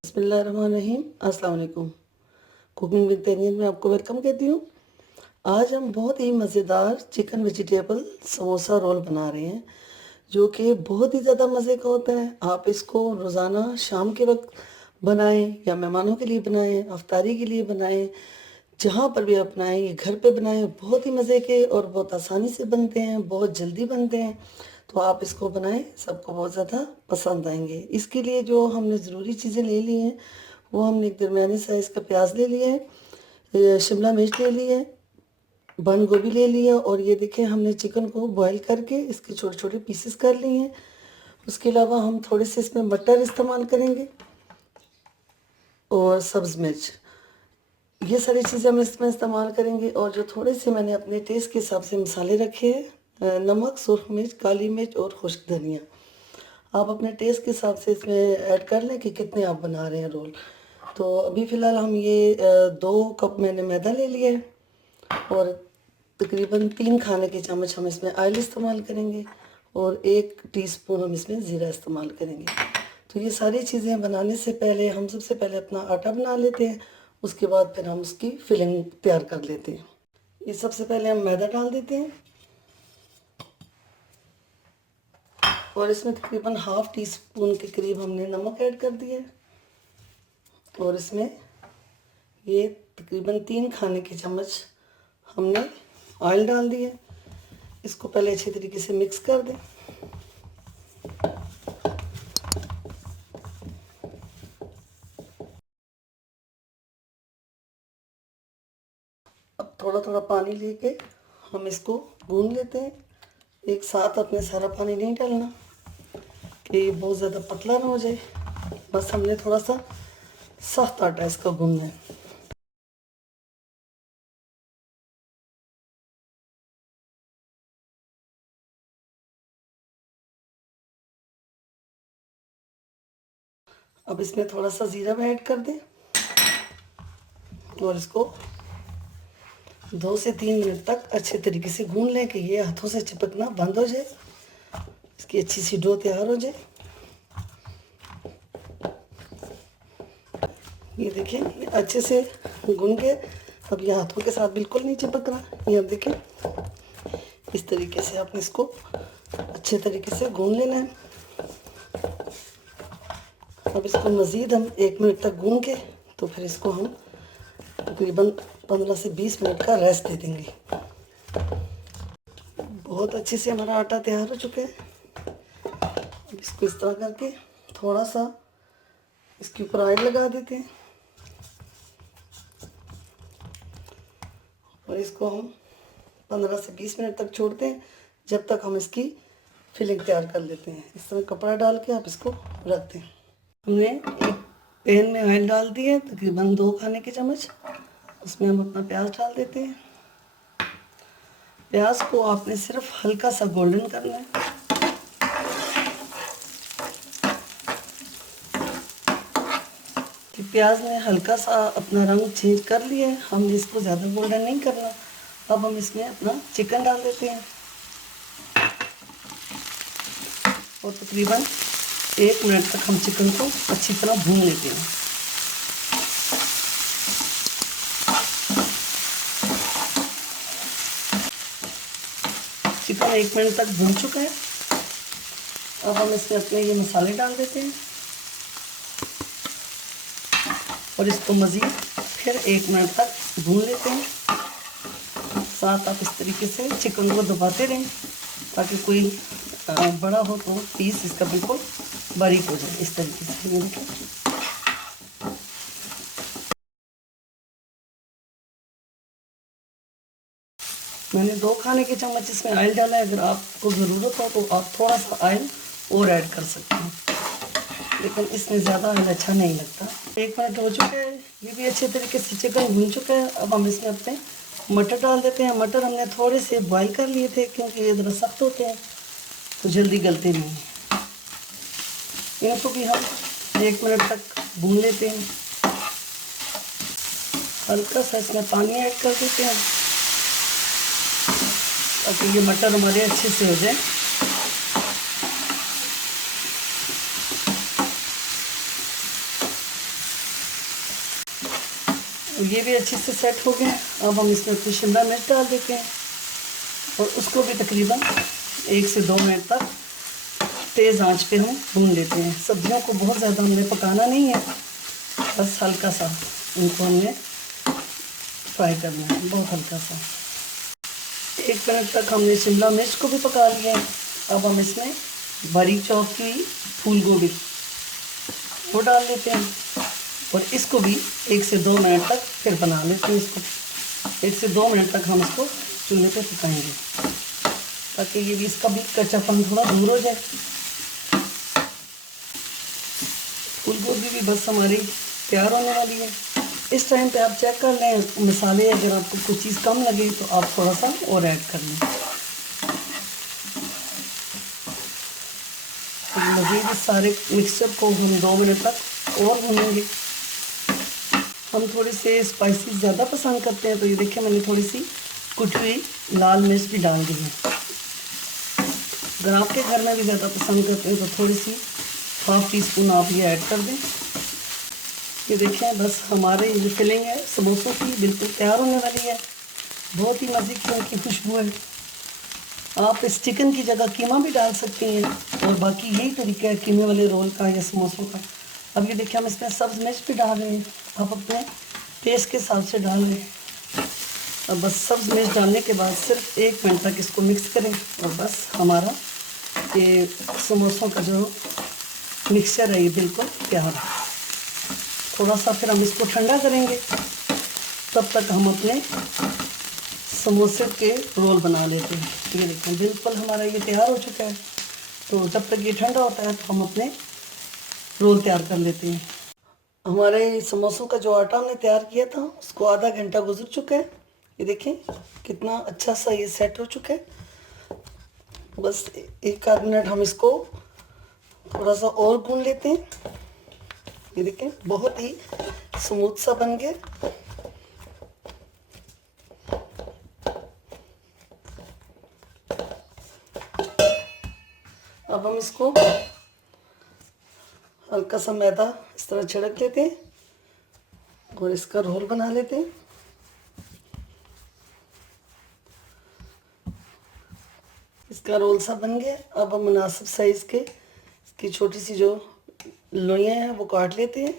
बिस्मिल्लाहिर्रहमानिर्रहीम। अस्सलाम वालेकुम। कुकिंग विद तनीर में आपको वेलकम कहती हूँ। आज हम बहुत ही मज़ेदार चिकन वेजिटेबल समोसा रोल बना रहे हैं, जो कि बहुत ही ज़्यादा मज़े का होता है। आप इसको रोज़ाना शाम के वक्त बनाएं या मेहमानों के लिए बनाएं, अफ्तारी के लिए बनाएं, जहाँ पर भी आप बनाएं, ये घर पे बनाएं। बहुत ही मज़े के और बहुत आसानी से बनते हैं, बहुत जल्दी बनते हैं। तो आप इसको बनाएं, सबको बहुत ज़्यादा पसंद आएंगे। इसके लिए जो हमने ज़रूरी चीज़ें ले ली हैं, वो हमने एक दरमियानी साइज़ का प्याज ले लिया है, शिमला मिर्च ले ली है, बंद गोभी ले लिया, और ये देखें हमने चिकन को बॉईल करके इसके छोटे छोटे पीसेस कर लिए हैं। उसके अलावा हम थोड़े से इसमें मटर इस्तेमाल करेंगे और सब्ज़ मिर्च। ये सारी चीज़ें हम इसमें इस्तेमाल करेंगे। और जो थोड़े से मैंने अपने टेस्ट के हिसाब से मसाले रखे हैं, नमक, सुरख मिर्च, काली मिर्च और खुश्क धनिया। आप अपने टेस्ट के हिसाब से इसमें ऐड कर लें कि कितने आप बना रहे हैं रोल। तो अभी फ़िलहाल हम ये 2 कप मैंने मैदा ले लिया है, और तकरीबन 3 खाने के चम्मच हम इसमें ऑयल इस्तेमाल करेंगे, और 1 टीस्पून हम इसमें ज़ीरा इस्तेमाल करेंगे। तो ये सारी चीज़ें बनाने से पहले हम सबसे पहले अपना आटा बना लेते हैं, उसके बाद फिर हम उसकी फिलिंग तैयार कर लेते हैं। ये सबसे पहले हम मैदा डाल देते हैं, और इसमें तकरीबन ½ टीस्पून के करीब हमने नमक ऐड कर दिया है, और इसमें ये तकरीबन 3 खाने के चम्मच हमने ऑयल डाल दिया। इसको पहले अच्छी तरीके से मिक्स कर दें। अब थोड़ा थोड़ा पानी लेके हम इसको गूंद लेते हैं। एक साथ अपने सारा पानी नहीं डालना कि ये बहुत ज़्यादा पतला ना हो जाए, बस हमने थोड़ा सा सख्त आटा इसका गूंदना है। अब इसमें थोड़ा सा ज़ीरा भी ऐड कर दें, और इसको 2 से 3 मिनट तक अच्छे तरीके से गूंद लें कि ये हाथों से चिपकना बंद हो जाए, इसकी अच्छी सी डो तैयार हो जाए। ये देखिए ये अच्छे से गूंद के अब ये हाथों के साथ बिल्कुल नहीं चिपक रहा। ये अब देखिए इस तरीके से आपने इसको अच्छे तरीके से गूंद लेना है। अब इसको मज़ीद हम 1 मिनट तक गूंद के तो फिर इसको हम तकरीबन 15 से 20 मिनट का रेस्ट दे देंगे। बहुत अच्छे से हमारा आटा तैयार हो चुका है। अब इसको इस तरह करके थोड़ा सा इसके ऊपर ऑयल लगा देते हैं, और इसको हम 15 से 20 मिनट तक छोड़ते हैं, जब तक हम इसकी फिलिंग तैयार कर लेते हैं। इस तरह कपड़ा डाल के आप इसको रख दें। हमने एक पैन में ऑयल डाल दिया है, तकरीबन 2 खाने के चम्मच। उसमें हम अपना प्याज डाल देते हैं। प्याज को आपने सिर्फ हल्का सा गोल्डन करना है। कि प्याज ने हल्का सा अपना रंग चेंज कर लिया है, हमने इसको ज़्यादा गोल्डन नहीं करना। अब हम इसमें अपना चिकन डाल देते हैं, और तकरीबन 1 मिनट तक हम चिकन को अच्छी तरह भून लेते हैं। चिकन 1 मिनट तक भून चुका है। अब हम इसमें अपने ये मसाले डाल देते हैं, और इसको मज़ीद फिर 1 मिनट तक भून लेते हैं। साथ आप इस तरीके से चिकन को दबाते रहें, ताकि कोई बड़ा हो तो पीस इसका बिल्कुल बारीक हो जाए। इस तरीके से ये देखिए मैंने 2 खाने के चम्मच इसमें ऑयल डाला है। अगर आपको ज़रूरत हो तो आप थोड़ा सा ऑयल और ऐड कर सकते हैं, लेकिन इसमें ज़्यादा ऑयल अच्छा नहीं लगता। 1 मिनट हो चुका है, ये भी अच्छे तरीके से चिकन भून चुका है। अब हम इसमें अपने मटर डाल देते हैं। मटर हमने थोड़े से बॉईल कर लिए थे, क्योंकि ये ज़रा सख्त होते हैं तो जल्दी गलते नहीं हैं। इनको भी हम 1 मिनट तक भून लेते हैं। हल्का सा इसमें पानी ऐड कर देते हैं, ताकि ये मटर हमारे अच्छे से हो जाए। और ये भी अच्छे से सेट हो गए। अब हम इसमें कुछ शिमला मिर्च डाल देते हैं और उसको भी तकरीबन 1 से 2 मिनट तक तेज़ आंच पे हम भून लेते हैं। सब्जियों को बहुत ज़्यादा हमने पकाना नहीं है, बस हल्का सा इनको हमने फ्राई करना है, बहुत हल्का सा। 1 मिनट तक हमने शिमला मिर्च को भी पका लिया है। अब हम इसमें बारीक चॉप की फूल गोभी वो डाल लेते हैं और इसको भी 1 से 2 मिनट तक फिर बना लेते हैं। इसको 1 से 2 मिनट तक हम इसको चूल्हे पे पकाएंगे ताकि ये भी इसका भी कच्चापन थोड़ा दूर हो जाए। फूल गोभी भी बस हमारी तैयार होने वाली है। इस टाइम पे आप चेक कर लें मसाले, अगर आपको कुछ चीज़ कम लगे तो आप थोड़ा सा और ऐड कर लें। तो मज़ीद इस सारे मिक्सचर को हम 2 मिनट तक और भूनेंगे। हम थोड़ी से स्पाइसी ज़्यादा पसंद करते हैं, तो ये देखिए मैंने थोड़ी सी कुटी हुई लाल मिर्च भी डाल दी है। अगर आपके घर में भी ज़्यादा पसंद करते हैं तो थोड़ी सी 1/2 टीस्पून आप ये ऐड कर दें। ये देखें बस हमारे ये फिलिंग है समोसों की बिल्कुल तैयार होने वाली है। बहुत ही मज़े की उनकी खुशबू है। आप इस चिकन की जगह कीमा भी डाल सकती हैं और बाकी यही तरीका है कीमे वाले रोल का या समोसों का। अब ये देखिए हम इसमें सब्ज़ मिर्च भी डाल रहे हैं, आप अपने टेस्ट के हिसाब से डाल लें। अब बस सब्ज़ मिर्च डालने के बाद सिर्फ 1 मिनट तक इसको मिक्स करें और बस हमारा ये समोसों का जो मिक्सचर है ये बिल्कुल तैयार है। थोड़ा सा फिर हम इसको ठंडा करेंगे, तब तक हम अपने समोसे के रोल बना लेते हैं। ये देखें बिल्कुल हमारा ये तैयार हो चुका है। तो जब तक ये ठंडा होता है तो हम अपने रोल तैयार कर लेते हैं। हमारे समोसों का जो आटा हमने तैयार किया था उसको आधा घंटा गुजर चुका है। ये देखें कितना अच्छा सा ये सेट हो चुका है। बस 1 आध मिनट हम इसको थोड़ा सा और गूंद लेते हैं। ये देखें बहुत ही स्मूथ सा बन गया। अब हम इसको हल्का सा मैदा इस तरह छिड़क लेते हैं और इसका रोल बना लेते हैं। इसका रोल सा बन गया। अब हम मुनासिब साइज़ के इसकी छोटी सी जो लोइयाँ हैं वो काट लेते हैं।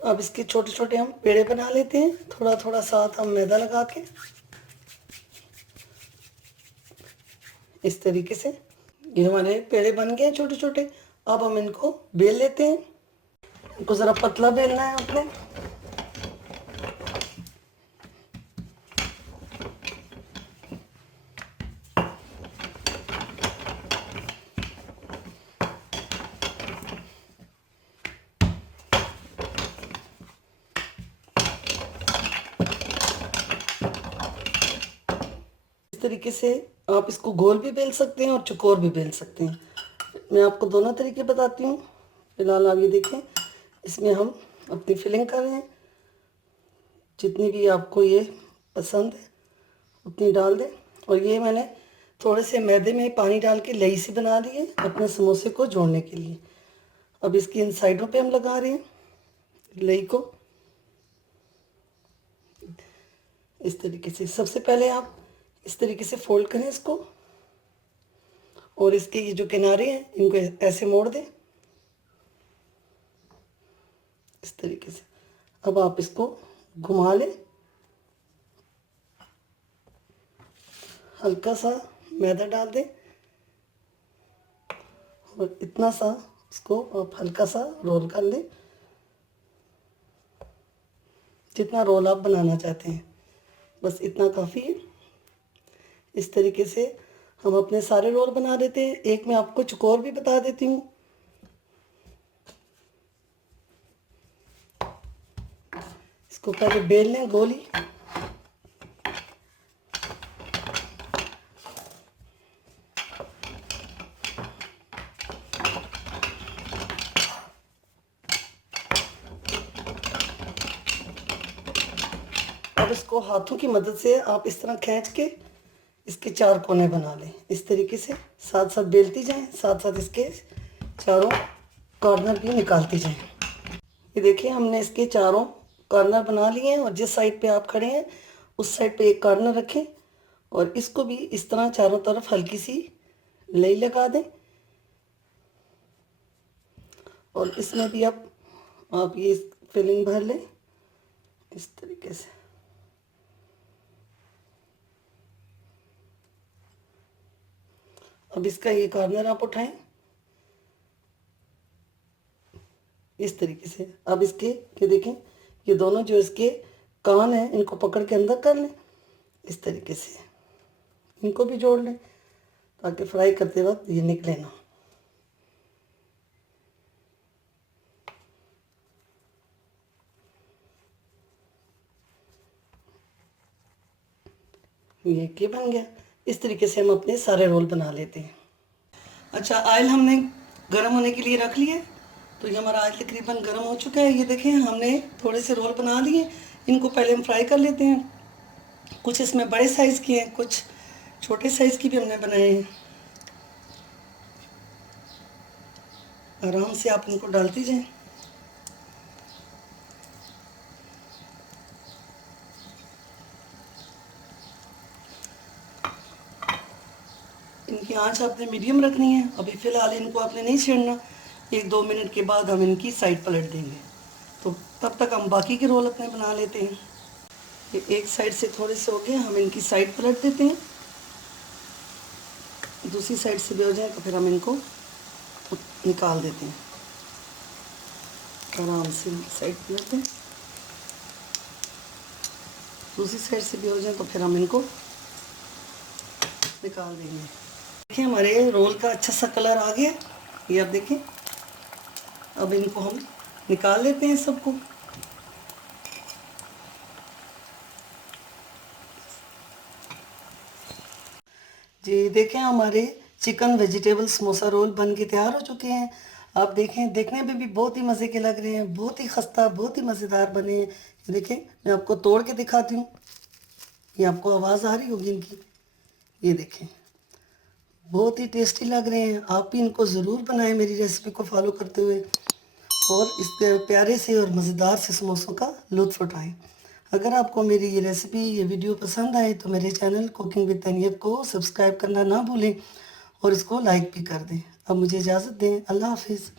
अब इसके छोटे छोटे हम पेड़े बना लेते हैं, थोड़ा थोड़ा साथ हम मैदा लगा के इस तरीके से। ये हमारे पेड़े बन गए छोटे छोटे। अब हम इनको बेल लेते हैं। इनको ज़रा पतला बेलना है अपने। इस तरीके से आप इसको गोल भी बेल सकते हैं और चौकोर भी बेल सकते हैं। मैं आपको दोनों तरीके बताती हूँ। फिलहाल आप ये देखें, इसमें हम अपनी फिलिंग कर रहे हैं। जितनी भी आपको ये पसंद है उतनी डाल दें। और ये मैंने थोड़े से मैदे में पानी डाल के लई सी बना ली है अपने समोसे को जोड़ने के लिए। अब इसकी इन साइडों पे हम लगा रहे हैं लई को इस तरीके से। सबसे पहले आप इस तरीके से फोल्ड करें इसको और इसके ये जो किनारे हैं इनको ऐसे मोड़ दें इस तरीके से। अब आप इसको घुमा लें, हल्का सा मैदा डाल दें और इतना सा इसको आप हल्का सा रोल कर लें, जितना रोल आप बनाना चाहते हैं बस इतना काफ़ी है। इस तरीके से हम अपने सारे रोल बना देते हैं। एक मैं आपको चौकोर भी बता देती हूँ। इसको पहले बेल लें गोली। अब इसको हाथों की मदद से आप इस तरह खींच के इसके 4 कोने बना लें। इस तरीके से साथ साथ बेलती जाएं, साथ साथ इसके चारों कॉर्नर भी निकालती जाएं। ये देखिए हमने इसके चारों कॉर्नर बना लिए हैं और जिस साइड पे आप खड़े हैं उस साइड पे एक कॉर्नर रखें और इसको भी इस तरह चारों तरफ हल्की सी लेई लगा दें और इसमें भी आप ये फिलिंग भर लें इस तरीके से। अब इसका ये कॉर्नर आप उठाएं इस तरीके से। अब इसके ये देखें, ये दोनों जो इसके कान हैं इनको पकड़ के अंदर कर लें इस तरीके से। इनको भी जोड़ लें ताकि फ्राई करते वक्त ये निकले ना। ये के बन गया। इस तरीके से हम अपने सारे रोल बना लेते हैं। अच्छा, ऑयल हमने गर्म होने के लिए रख लिया। तो ये हमारा ऑयल तकरीबन गर्म हो चुका है। ये देखें हमने थोड़े से रोल बना लिए, इनको पहले हम फ्राई कर लेते हैं। कुछ इसमें बड़े साइज़ के हैं, कुछ छोटे साइज़ की भी हमने बनाए हैं। आराम से आप इनको डालती जाएं। इनकी आंच आपने मीडियम रखनी है। अभी फ़िलहाल इनको आपने नहीं छेड़ना। 1-2 मिनट के बाद हम इनकी साइड पलट देंगे। तो तब तक हम बाकी के रोल अपने बना लेते हैं। ये एक साइड से थोड़े से हो गए, हम इनकी साइड पलट देते हैं। दूसरी साइड से भी हो जाए तो फिर हम इनको निकाल देते हैं। आराम से साइड पलट दें। दूसरी साइड से भी हो जाए तो फिर हम इनको निकाल देंगे। देखिए हमारे रोल का अच्छा सा कलर आ गया। ये आप देखें। अब इनको हम निकाल लेते हैं सबको। जी देखें, हमारे चिकन वेजिटेबल समोसा रोल बन के तैयार हो चुके हैं। आप देखें, देखने में भी बहुत ही मज़े के लग रहे हैं, बहुत ही खस्ता, बहुत ही मज़ेदार बने हैं। ये देखें, मैं आपको तोड़ के दिखाती हूँ। ये आपको आवाज़ आ रही होगी इनकी। ये देखें, बहुत ही टेस्टी लग रहे हैं। आप भी इनको ज़रूर बनाएं मेरी रेसिपी को फॉलो करते हुए और इस प्यारे से और मज़ेदार से समोसों का लुत्फ़ उठाएं। अगर आपको मेरी ये रेसिपी, ये वीडियो पसंद आए तो मेरे चैनल कुकिंग विद तनीयत को सब्सक्राइब करना ना भूलें और इसको लाइक भी कर दें। अब मुझे इजाज़त दें। अल्लाह हाफिज़।